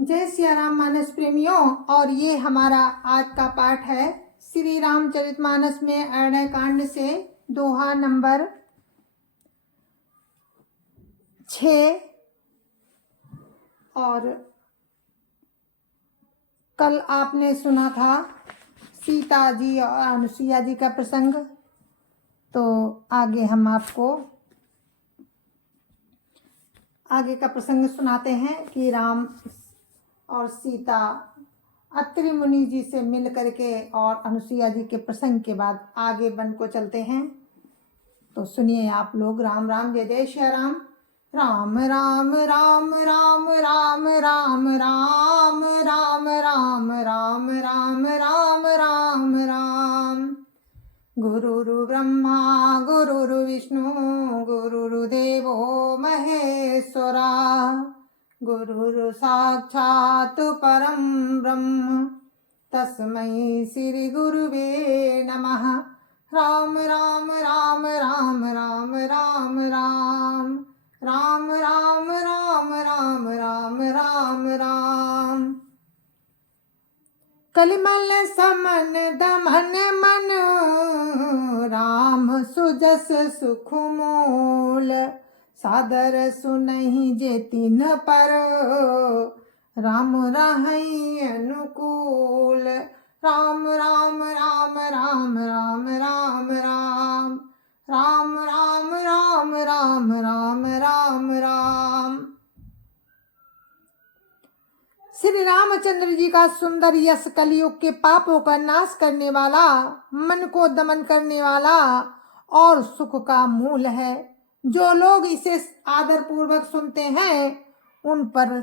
जय सिया राम मानस प्रेमियों। और ये हमारा आज का पाठ है श्री रामचरितमानस में अरण्य कांड से दोहा नंबर 6। और कल आपने सुना था सीता जी और अनुसुईया जी का प्रसंग, तो आगे हम आपको आगे का प्रसंग सुनाते हैं कि राम और सीता अत्रि मुनि जी से मिल करके और अनुसुईया जी के प्रसंग के बाद आगे वन को चलते हैं। तो सुनिए आप लोग। राम राम, जय जय श्री राम। राम राम राम राम राम राम राम राम राम राम राम राम राम राम। गुरुरु ब्रह्मा गुरुरु विष्णु गुरुर्देवो महेश्वरा गुरुरु साक्षात् परं ब्रह्म तस्मै श्री गुरुवे नमः। राम राम राम राम राम राम राम राम राम राम राम राम राम राम। कलिमल समन दमन मन राम सुजस सुख मूल सादर सुनहि जे तिन पर राम रहई अनुकूल। राम राम राम राम राम राम राम राम राम राम राम राम राम राम। श्री रामचंद्र जी का सुंदर यश कलयुग के पापों का नाश करने वाला, मन को दमन करने वाला और सुख का मूल है। जो लोग इसे आदर पूर्वक सुनते हैं उन पर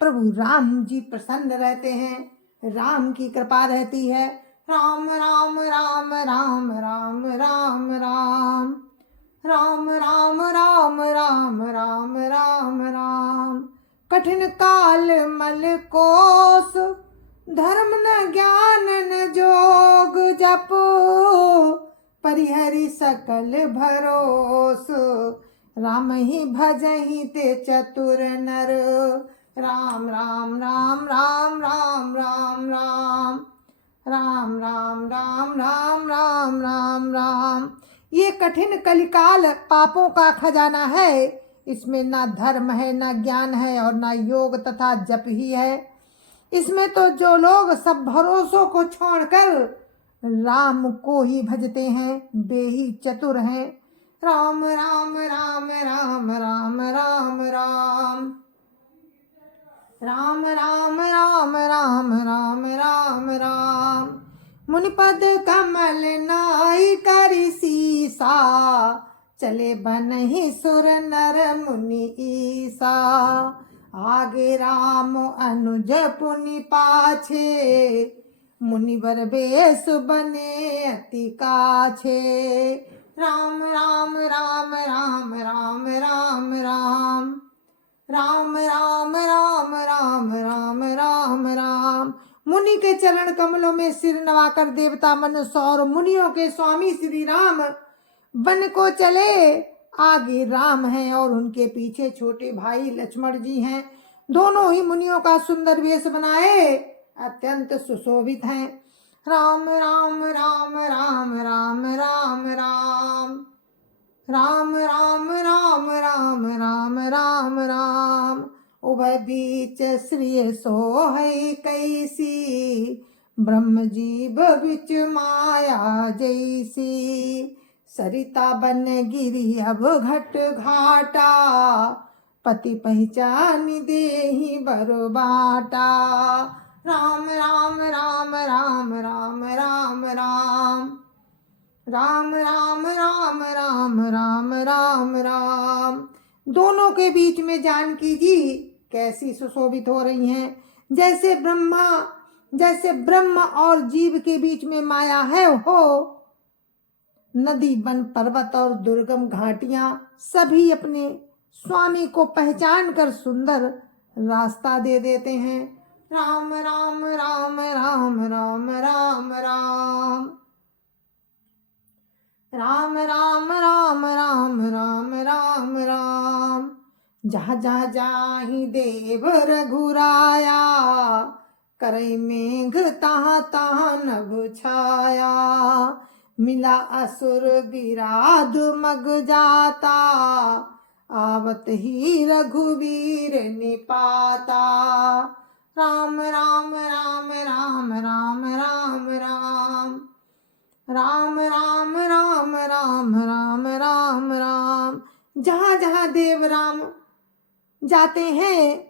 प्रभु राम जी प्रसन्न रहते हैं, राम की कृपा रहती है। राम राम राम राम राम राम राम राम राम राम राम राम राम राम। कठिन काल मल कोस धर्म न ज्ञान न जोग जप परिहरि सकल भरोस राम ही भजहि ते चतुर नर। राम राम राम राम राम राम राम राम राम राम राम राम राम राम। ये कठिन कलिकाल पापों का खजाना है। इसमें ना धर्म है, ना ज्ञान है और ना योग तथा जप ही है। इसमें तो जो लोग सब भरोसों को छोड़कर राम को ही भजते हैं वे ही चतुर हैं। राम राम राम राम राम राम राम राम राम राम राम राम राम राम। मुनिपद कमल नाई करि सीसा चले बनहि सुर नर मुनि ईसा। आगे राम अनुज पुनि पाछे मुनिवर बेस बने अति काछे। राम राम राम राम राम राम राम राम राम राम राम राम राम राम। मुनि के चरण कमलों में सिर नवाकर देवता मनुष्य और मुनियों के स्वामी श्री राम वन को चले। आगे राम हैं और उनके पीछे छोटे भाई लक्ष्मण जी हैं। दोनों ही मुनियों का सुंदर वेश बनाए अत्यंत सुशोभित हैं। राम राम राम राम राम राम राम राम राम राम राम राम राम राम। उभय बीच श्री सोहै कैसी ब्रह्म जीव बिच माया जैसी। सरिता बन गिरी अब घट घाटा पति पहचानी देहि बरो बाटा। राम राम राम राम राम राम राम राम राम राम राम राम राम राम। दोनों के बीच में जानकी जी कैसी सुशोभित हो रही हैं। जैसे ब्रह्म और जीव के बीच में माया है हो। नदी वन पर्वत और दुर्गम घाटियां सभी अपने स्वामी को पहचान कर सुंदर रास्ता दे देते हैं। राम राम राम राम राम राम राम राम राम राम राम राम राम राम। जहाँ जहाँ जाहि देव रघुराया, करई मेघ तहाँ तहाँ नभ छाया। मिला असुर गिराध मग जाता, आवत ही रघुवीर निपाता। राम राम राम राम राम राम राम राम राम राम राम राम राम राम। जहाँ जहाँ देव राम जाते हैं,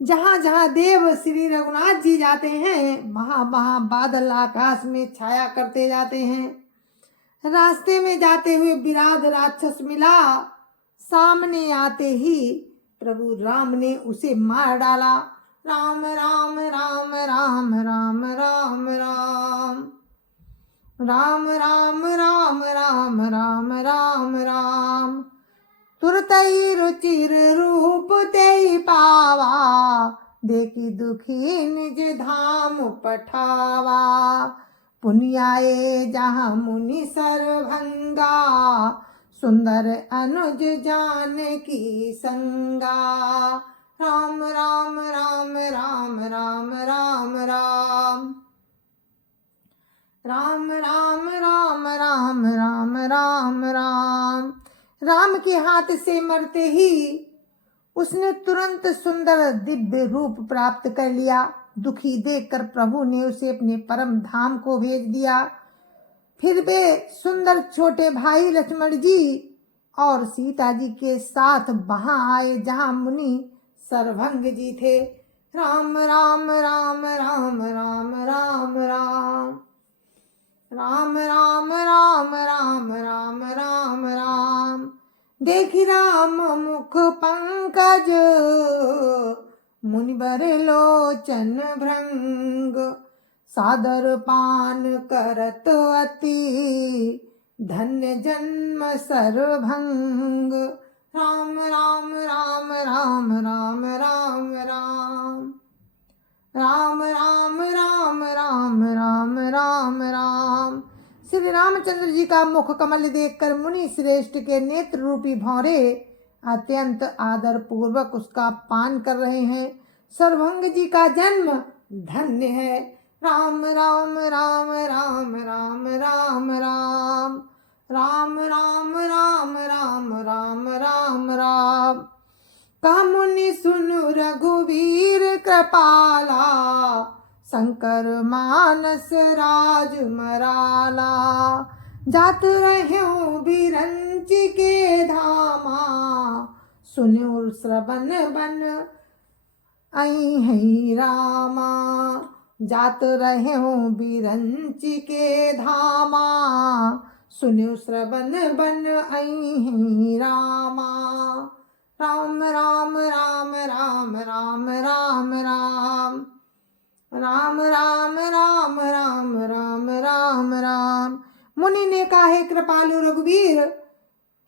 जहाँ जहाँ देव श्री रघुनाथ जी जाते हैं, वहाँ वहाँ बादल आकाश में छाया करते जाते हैं। रास्ते में जाते हुए विराध राक्षस मिला, सामने आते ही प्रभु राम ने उसे मार डाला। राम राम राम राम राम राम राम राम राम राम राम राम राम राम। तुरतई रुचिर रूप तेई पावा, देखी दुखी निज धाम पठावा। पुनियाए जहाँ मुनि सरभंगा, सुंदर अनुज जानकी संगा। राम राम राम राम राम राम राम राम राम राम राम राम राम राम। राम के हाथ से मरते ही उसने तुरंत सुंदर दिव्य रूप प्राप्त कर लिया। दुखी देखकर प्रभु ने उसे अपने परम धाम को भेज दिया। फिर वे सुंदर छोटे भाई लक्ष्मण जी और सीता जी के साथ वहां आए जहां मुनि सरभंग जी थे। राम राम राम राम राम राम राम राम राम राम राम राम राम राम। देखी राम मुख पंकज, मुनिवर लोचन भृंग। सादर पान करत अति, धन्य जन्म सरभंग। राम राम राम राम राम राम राम राम राम राम राम राम राम राम। श्री रामचंद्र जी का मुख कमल देखकर मुनि श्रेष्ठ के नेत्र रूपी भौरे अत्यंत आदर पूर्वक उसका पान कर रहे हैं। सरभंग जी का जन्म धन्य है। राम राम राम राम राम राम राम राम राम राम राम राम राम राम। कहा मुनि सुनु रघुवीर कृपाला, शंकर मानस राज मराला। जात रहूं बिरंच के धामा, सुनु श्रवण बन आई है रामा। जात रहूं बिरंच के धामा, सुनु श्रवण बन आई है रामा। राम राम राम राम राम राम राम राम राम राम राम राम राम राम। मुनि ने कहा, हे कृपालु रघुवीर,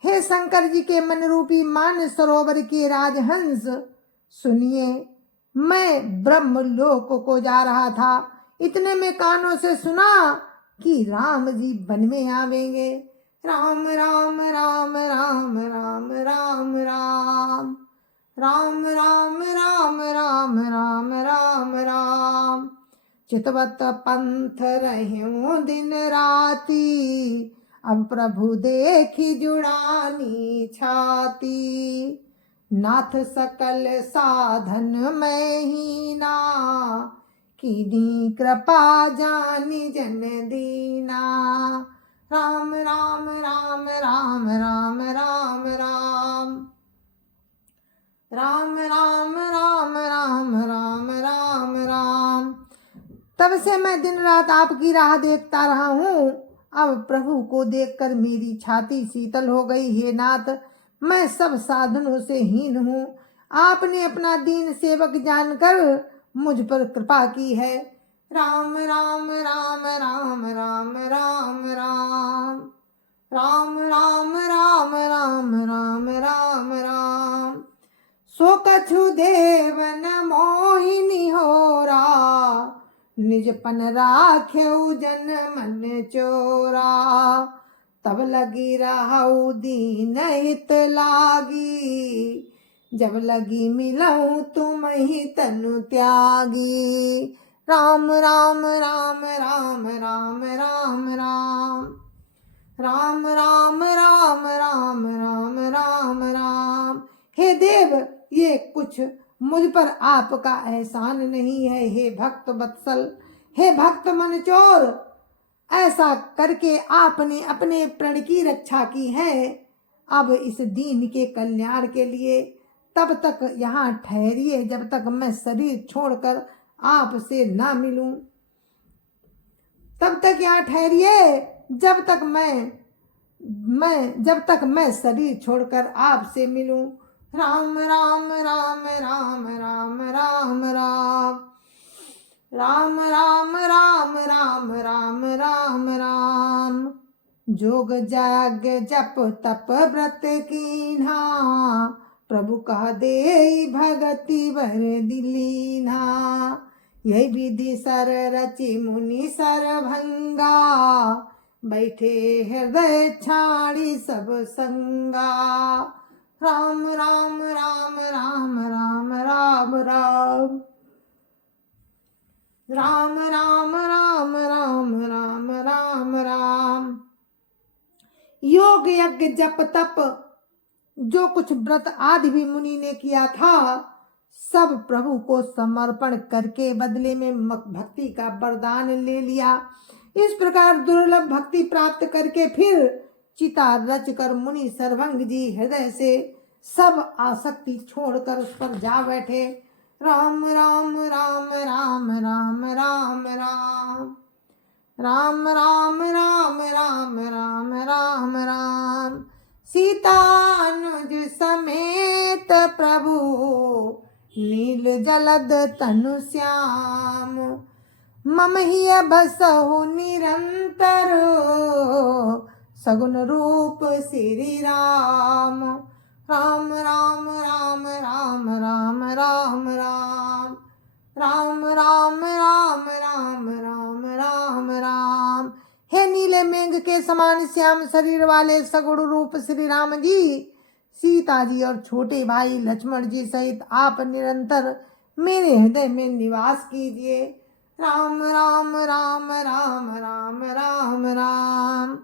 हे शंकर जी के मन रूपी मान सरोवर के राजहंस, सुनिए, मैं ब्रह्मलोक को जा रहा था। इतने में कानों से सुना कि राम जी वन में आवेंगे। राम राम राम राम राम राम राम राम राम राम राम राम राम राम। चितवत पंथ रहूं दिन राती, अब प्रभु देखी जुड़ानी छाती। नाथ सकल साधन में ही ना, कीनी कृपा जानी जन दीना। राम राम राम राम राम राम राम राम राम राम राम राम राम राम। तब से मैं दिन रात आपकी राह देखता रहा हूँ। अब प्रभु को देखकर मेरी छाती शीतल हो गई। हे नाथ, मैं सब साधनों से हीन हूँ। आपने अपना दीन सेवक जानकर मुझ पर कृपा की है। राम राम राम राम राम राम राम राम राम राम राम राम राम राम। सो कछु देवन मोहिनी होरा, निजपन राख्यऊ जन मन चोरा। तब लगी रहऊ दीन हित लागी, जब लगी मिलऊं तुम ही तनु त्यागी। राम राम राम राम राम राम राम राम राम राम राम राम राम राम। हे देव, ये कुछ मुझ पर आपका एहसान नहीं है। हे भक्त वत्सल, हे भक्त मनचोर, ऐसा करके आपने अपने प्रण की रक्षा की है। अब इस दीन के कल्याण के लिए तब तक यहाँ ठहरिए जब तक मैं शरीर छोड़कर आपसे ना मिलूं। तब तक यहाँ ठहरिए जब तक मैं शरीर छोड़कर आपसे मिलूं। राम राम राम राम राम राम राम राम राम राम राम राम राम राम। जोग जाग जप तप व्रत कीन्हा, प्रभु कह दे भगति वर दिलीना। यही विधि सर रचि मुनि सरभंगा, बैठे हृदय छाड़ी सब संगा। राम राम राम राम राम राम राम राम राम राम राम राम राम राम। योग यज्ञ जप तप जो कुछ व्रत आदि भी मुनि ने किया था, सब प्रभु को समर्पण करके बदले में भक्ति का वरदान ले लिया। इस प्रकार दुर्लभ भक्ति प्राप्त करके फिर चिता रच कर मुनि सर्वंग जी हृदय से सब आसक्ति छोड़कर उस पर जा बैठे। राम राम राम राम राम राम राम राम राम राम राम राम राम राम। सीता अनुज समेत प्रभु, नील जलद तनु श्याम। मम ही बसहु निरंतर, सगुन रूप श्री राम। राम राम राम राम राम राम राम राम राम राम राम राम राम राम। हे नीले मेघ के समान श्याम शरीर वाले सगुण रूप श्री राम जी, सीता जी और छोटे भाई लक्ष्मण जी सहित आप निरंतर मेरे हृदय में निवास कीजिए। राम राम राम राम राम राम राम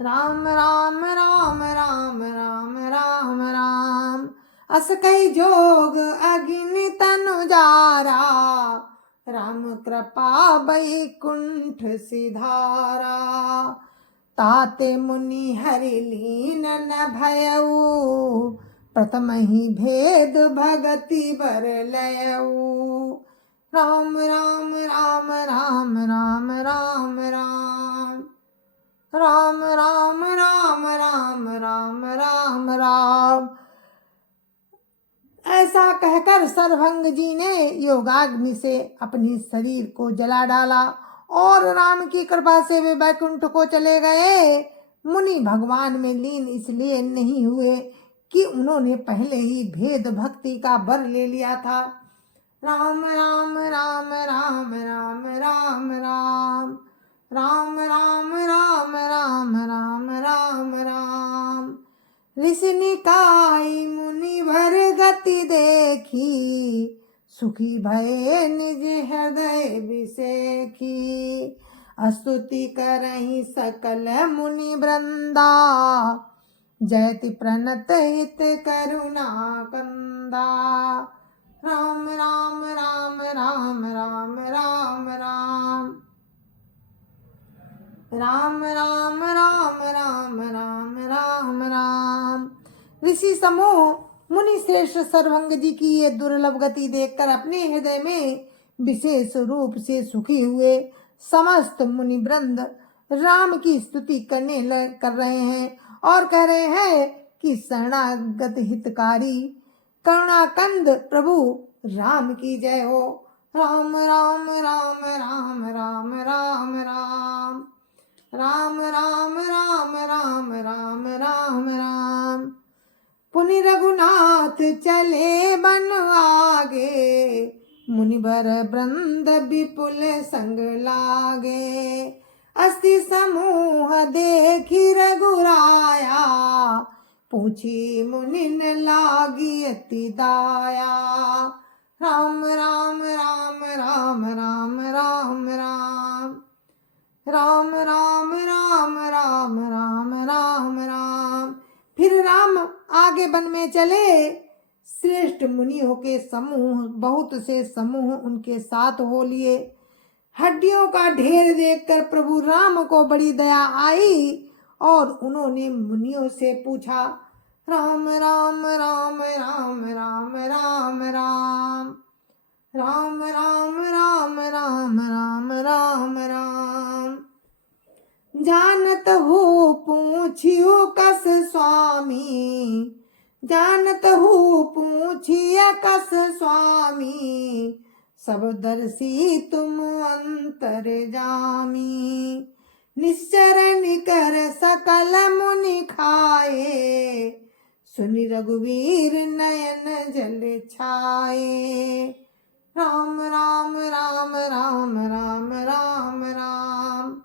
राम राम राम राम राम राम राम। अस कई जोग अग्नि तनु जारा, राम कृपा बैकुंठ सिधारा। ताते मुनि हरि लीन न भयऊ, प्रथम ही भेद भगति बर लयऊ। राम राम राम राम राम राम राम राम राम राम राम राम राम राम। ऐसा कहकर सर्वभंग जी ने योगाग्नि से अपनी शरीर को जला डाला और राम की कृपा से वे बैकुंठ को चले गए। मुनि भगवान में लीन इसलिए नहीं हुए कि उन्होंने पहले ही भेद भक्ति का वर ले लिया था। राम राम राम राम राम राम राम राम राम राम राम राम राम राम। ऋषि निकाय मुनि भर गति देखी, सुखी भये निज हृदय विसेखी। स्तुति करहि सकल मुनि वृंदा, जयति प्रणत हित करुणा कंदा। राम राम राम राम राम राम राम राम राम राम राम राम राम राम। ऋषि समूह मुनि श्रेष्ठ सर्वभंग जी की ये दुर्लभ गति देखकर अपने हृदय में विशेष रूप से सुखी हुए। समस्त मुनि वृंद राम की स्तुति कर रहे हैं और कह रहे हैं कि शरणागत हितकारी करुणाकंद प्रभु राम की जय हो। राम राम राम राम राम राम राम राम राम राम राम राम राम राम। पुनि रघुनाथ चले बन आगे, मुनिवर वृंद विपुल संग लागे। अस्ति समूह देखी रघुराया, पूछी मुनिन लागी अति दाया। राम राम राम राम राम राम राम राम राम राम राम राम राम राम। फिर राम आगे वन में चले। श्रेष्ठ मुनियों के समूह, बहुत से समूह उनके साथ हो लिए। हड्डियों का ढेर देखकर प्रभु राम को बड़ी दया आई और उन्होंने मुनियों से पूछा, राम राम राम राम राम राम राम राम राम राम राम राम राम राम। जानत हो पूछियो कस स्वामी, जानत हो पूछिया कस स्वामी, सब दर्शी तुम अंतर जामी। निश्चर निकर सकल मुनि खाए, सुनि रघुवीर नयन जल छाए। राम राम राम राम राम राम राम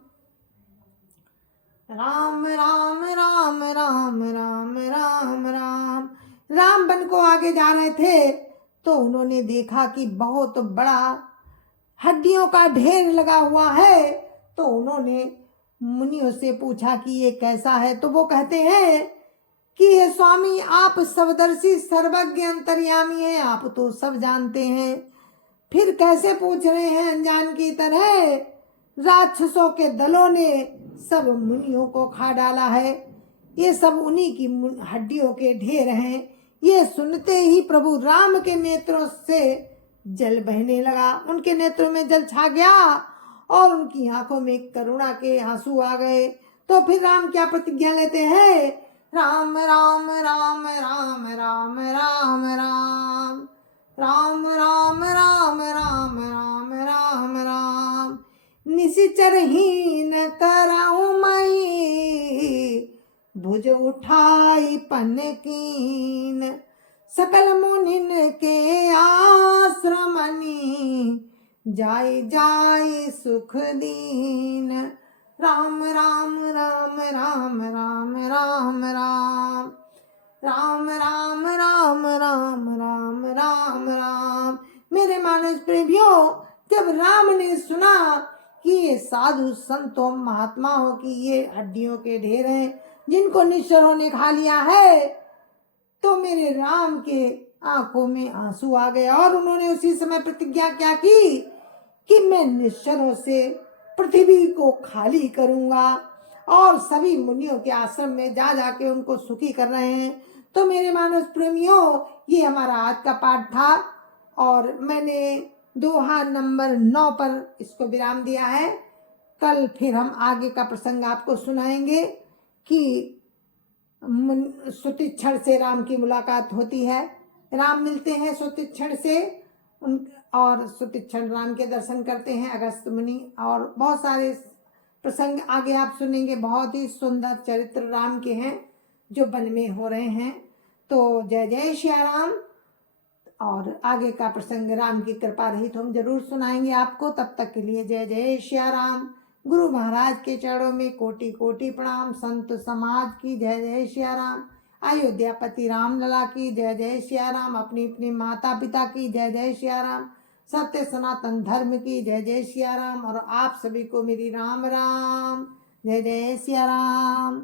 राम राम राम राम राम राम राम। राम वन को आगे जा रहे थे तो उन्होंने देखा कि बहुत बड़ा हड्डियों का ढेर लगा हुआ है। तो उन्होंने मुनियों से पूछा कि ये कैसा है। तो वो कहते हैं कि हे स्वामी, आप सबदर्शी सर्वज्ञ अंतर्यामी हैं, आप तो सब जानते हैं, फिर कैसे पूछ रहे हैं अनजान की तरह। राक्षसों के दलों ने सब मुनियों को खा डाला है, ये सब उन्हीं की हड्डियों के ढेर हैं। ये सुनते ही प्रभु राम के नेत्रों से जल बहने लगा, उनके नेत्रों में जल छा गया और उनकी आंखों में करुणा के आंसू आ गए। तो फिर राम क्या प्रतिज्ञा लेते हैं, राम राम राम राम राम राम राम राम राम राम राम राम राम राम। निशिचरहीन कराऊं मई, भुज उठाई पन कीन, सकल मुनिन के आश्रमनी, जाय जाय सुख दीन। राम राम राम राम राम राम राम राम राम राम राम राम राम राम। मेरे मानस प्रेमियों, जब राम ने सुना कि ये साधु संतों महात्माओं की ये हड्डियों के ढेर हैं जिनको निश्चरों ने खा लिया है, तो मेरे राम के आंखों में आंसू आ गए और उन्होंने उसी समय प्रतिज्ञा क्या की कि मैं निश्चरों से पृथ्वी को खाली करूंगा और सभी मुनियों के आश्रम में जा जाके उनको सुखी कर रहे हैं। तो मेरे मानस प्रेमियों, ये हमारा आज का पाठ था और मैंने दोहा नंबर 9 पर इसको विराम दिया है। कल फिर हम आगे का प्रसंग आपको सुनाएंगे कि सुतीक्षण से राम की मुलाकात होती है, राम मिलते हैं सुतीक्षण से और सुतीक्षण राम के दर्शन करते हैं अगस्त मुनि, और बहुत सारे प्रसंग आगे आप सुनेंगे। बहुत ही सुंदर चरित्र राम के हैं जो वन में हो रहे हैं। तो जय जय श्री राम। और आगे का प्रसंग राम की कृपा रही तो हम जरूर सुनाएंगे आपको। तब तक के लिए जय जय श्री राम। गुरु महाराज के चरणों में कोटि कोटि प्रणाम। संत समाज की जय जय श्री राम। अयोध्यापति राम लला की जय जय श्री राम। अपनी अपने माता पिता की जय जय श्री राम। सत्य सनातन धर्म की जय जय श्री राम। और आप सभी को मेरी राम राम, जय जय श्री राम।